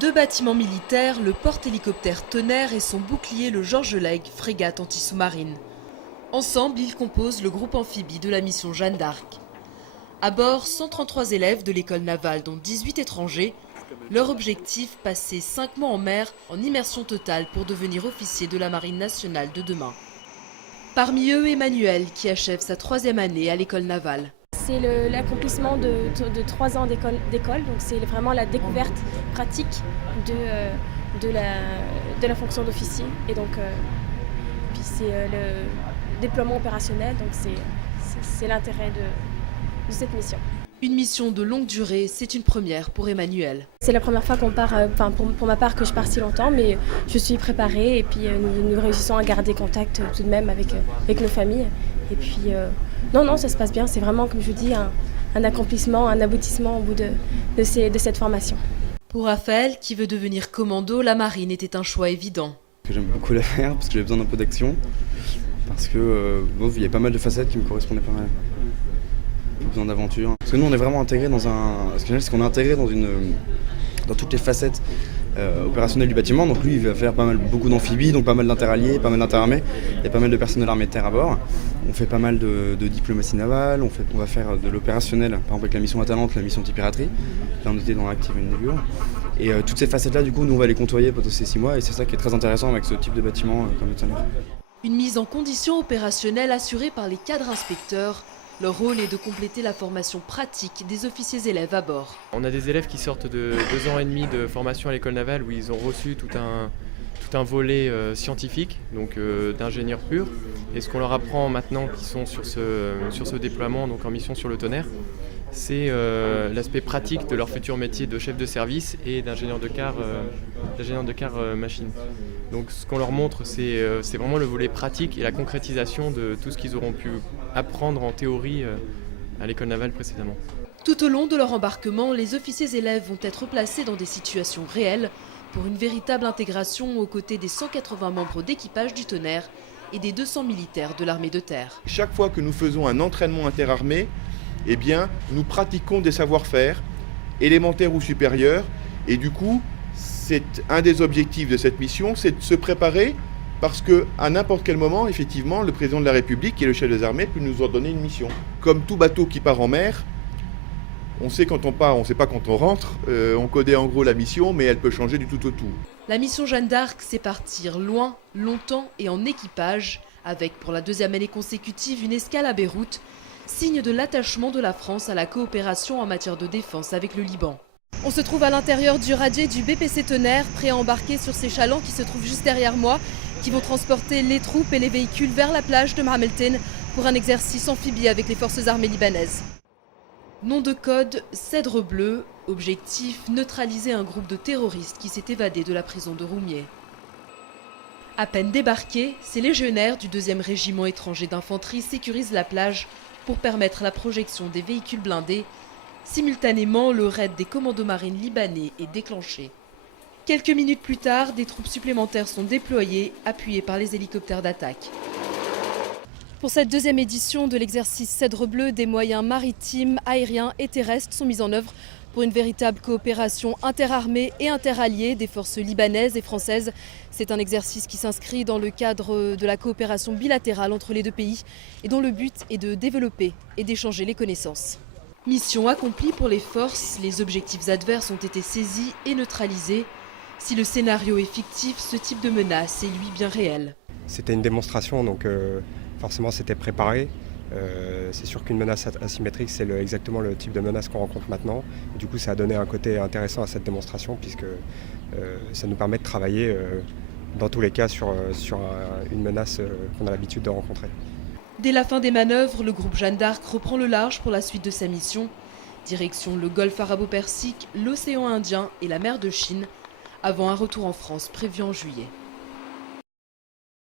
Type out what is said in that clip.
Deux bâtiments militaires, le porte-hélicoptère Tonnerre et son bouclier le Georges Lègue, frégate anti-sous-marine. Ensemble, ils composent le groupe amphibie de la mission Jeanne d'Arc. À bord, 133 élèves de l'école navale, dont 18 étrangers. Leur objectif, passer 5 mois en mer en immersion totale pour devenir officier de la marine nationale de demain. Parmi eux, Emmanuel, qui achève sa 3e année à l'école navale. C'est l'accomplissement de 3 ans d'école, donc c'est vraiment la découverte pratique de la fonction d'officier. Et donc, puis c'est le déploiement opérationnel, donc c'est l'intérêt de cette mission. Une mission de longue durée, c'est une première pour Emmanuel. C'est la première fois qu'on part, pour ma part, que je pars si longtemps, mais je suis préparée et puis nous réussissons à garder contact tout de même avec nos familles. Et puis, non, ça se passe bien. C'est vraiment, comme je vous dis, un accomplissement, un aboutissement au bout de cette formation. Pour Raphaël, qui veut devenir commando, la marine était un choix évident. J'aime beaucoup la faire parce que j'ai besoin d'un peu d'action, parce que il y a pas mal de facettes qui me correspondaient pas mal. J'ai besoin d'aventure. Parce que nous, on est vraiment intégrés dans ce qu'on est intégré dans toutes les facettes opérationnelles du bâtiment. Donc lui, il va faire beaucoup d'amphibies, donc pas mal d'interalliés, pas mal d'interarmées. Il y a pas mal de personnel armé de terre à bord. On fait pas mal de diplomatie navale. On va faire de l'opérationnel, par exemple avec la mission Atalante, la mission antipiraterie. Là, on était dans l'active Endeavour. Et toutes ces facettes-là, du coup, nous, on va les côtoyer pendant ces 6 mois. Et c'est ça qui est très intéressant avec ce type de bâtiment comme le Tonnerre. Une mise en condition opérationnelle assurée par les cadres inspecteurs. Leur rôle est de compléter la formation pratique des officiers élèves à bord. On a des élèves qui sortent de 2 ans et demi de formation à l'école navale où ils ont reçu tout un volet scientifique, donc d'ingénieurs purs. Et ce qu'on leur apprend maintenant qu'ils sont sur ce déploiement, donc en mission sur le Tonnerre, c'est l'aspect pratique de leur futur métier de chef de service et d'ingénieur de car machine. Donc ce qu'on leur montre, c'est vraiment le volet pratique et la concrétisation de tout ce qu'ils auront pu apprendre en théorie à l'école navale précédemment. Tout au long de leur embarquement, les officiers élèves vont être placés dans des situations réelles pour une véritable intégration aux côtés des 180 membres d'équipage du Tonnerre et des 200 militaires de l'armée de terre. Chaque fois que nous faisons un entraînement interarmé, eh bien, nous pratiquons des savoir-faire, élémentaires ou supérieurs, et du coup, c'est un des objectifs de cette mission, c'est de se préparer, parce qu'à n'importe quel moment, effectivement, le président de la République, qui est le chef des armées, peut nous ordonner une mission. Comme tout bateau qui part en mer, on sait quand on part, on ne sait pas quand on rentre, on connaît en gros la mission, mais elle peut changer du tout au tout. La mission Jeanne d'Arc, c'est partir loin, longtemps et en équipage, avec pour la 2e année consécutive une escale à Beyrouth, signe de l'attachement de la France à la coopération en matière de défense avec le Liban. On se trouve à l'intérieur du radier du BPC Tonnerre, prêt à embarquer sur ces chalands qui se trouvent juste derrière moi, qui vont transporter les troupes et les véhicules vers la plage de Mahamelten pour un exercice amphibie avec les forces armées libanaises. Nom de code, Cèdre Bleu. Objectif, neutraliser un groupe de terroristes qui s'est évadé de la prison de Roumieh. À peine débarqués, ces légionnaires du 2e régiment étranger d'infanterie sécurisent la plage pour permettre la projection des véhicules blindés. Simultanément, le raid des commandos marines libanais est déclenché. Quelques minutes plus tard, des troupes supplémentaires sont déployées, appuyées par les hélicoptères d'attaque. Pour cette 2e édition de l'exercice Cèdre Bleu, des moyens maritimes, aériens et terrestres sont mis en œuvre pour une véritable coopération interarmée et interalliée des forces libanaises et françaises. C'est un exercice qui s'inscrit dans le cadre de la coopération bilatérale entre les deux pays et dont le but est de développer et d'échanger les connaissances. Mission accomplie pour les forces, les objectifs adverses ont été saisis et neutralisés. Si le scénario est fictif, ce type de menace est lui bien réel. C'était une démonstration, donc forcément c'était préparé. C'est sûr qu'une menace asymétrique, c'est exactement le type de menace qu'on rencontre maintenant. Et du coup, ça a donné un côté intéressant à cette démonstration puisque ça nous permet de travailler dans tous les cas sur une menace qu'on a l'habitude de rencontrer. Dès la fin des manœuvres, le groupe Jeanne d'Arc reprend le large pour la suite de sa mission. Direction le golfe arabo-persique, l'océan Indien et la mer de Chine, avant un retour en France prévu en juillet.